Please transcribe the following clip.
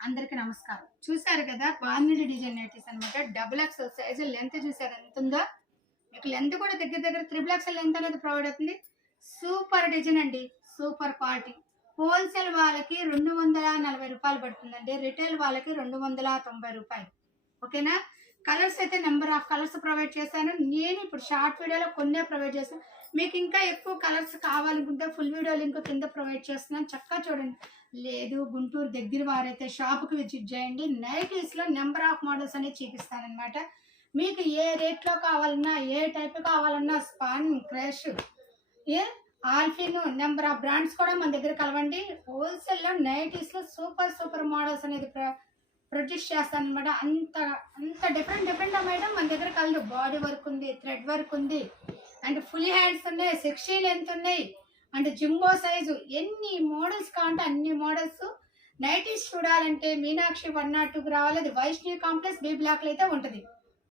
అందరికి నమస్కారం. చూసారు కదా! బాందిని డిజైన్ నైటీస్ అనమాట. డబుల్ ఎక్స్ఎల్ సైజ్ లెంత్ చూసారా ఎంతుందో? మీకు లెంత్ కూడా దగ్గర దగ్గర త్రిబుల్ ఎక్స్ఎల్ లెంత్ అనేది ప్రొవైడ్ అవుతుంది. సూపర్ డిజైన్ అండి. Super quality. హోల్‌సేల్ వాళ్ళకి రూ. 240 పడుతుందండి. రిటైల్ వాళ్ళకి రూ. 290. ఓకేనా? కలర్స్ అయితే నంబర్ ఆఫ్ కలర్స్ ప్రొవైడ్ చేశాను. నేను ఇప్పుడు షార్ట్ వీడియోలో కొన్నే ప్రొవైడ్ చేశాను. మీకు ఇంకా ఎక్కువ కలర్స్ కావాలనుకుంటే ఫుల్ వీడియో లింక్ కింద ప్రొవైడ్ చేస్తున్నాను. చక్కగా చూడండి. లేదు గుంటూరు దగ్గర వారైతే షాప్‌కి విజిట్ చేయండి. నైటీస్‌లో నంబర్ ఆఫ్ మోడల్స్ అనేవి చూపిస్తాననమాట. మీకు ఏ రేట్‌లో కావాలన్నా, ఏ టైప్ కావాలన్నా span, crush, A ఆల్ఫిన్ number of brands కూడా మన దగ్గర కలవండి. హోల్‌సేల్‌లో నైటీస్‌లో సూపర్ సూపర్ మోడల్స్ అనేది ప్రొడ్యూస్ చేస్తాననమాట. అంత అంత డిఫరెంట్ డిఫరెంట్ మేడం మన దగ్గర కలదు. బాడీ వర్క్ ఉంది, థ్రెడ్ వర్క్ ఉంది, అండ్ ఫుల్ హ్యాండ్స్ ఉన్నాయి, 60 లెంత్ ఉన్నాయి, అండ్ జింబో సైజు ఎన్ని మోడల్స్ కావాలంటే అన్ని మోడల్స్. నైటీస్ చూడాలంటే మీనాక్షి 102కి రావాలి. అది వైష్ణవి కాంప్లెక్స్ బి బ్లాక్లో అయితే ఉంటుంది.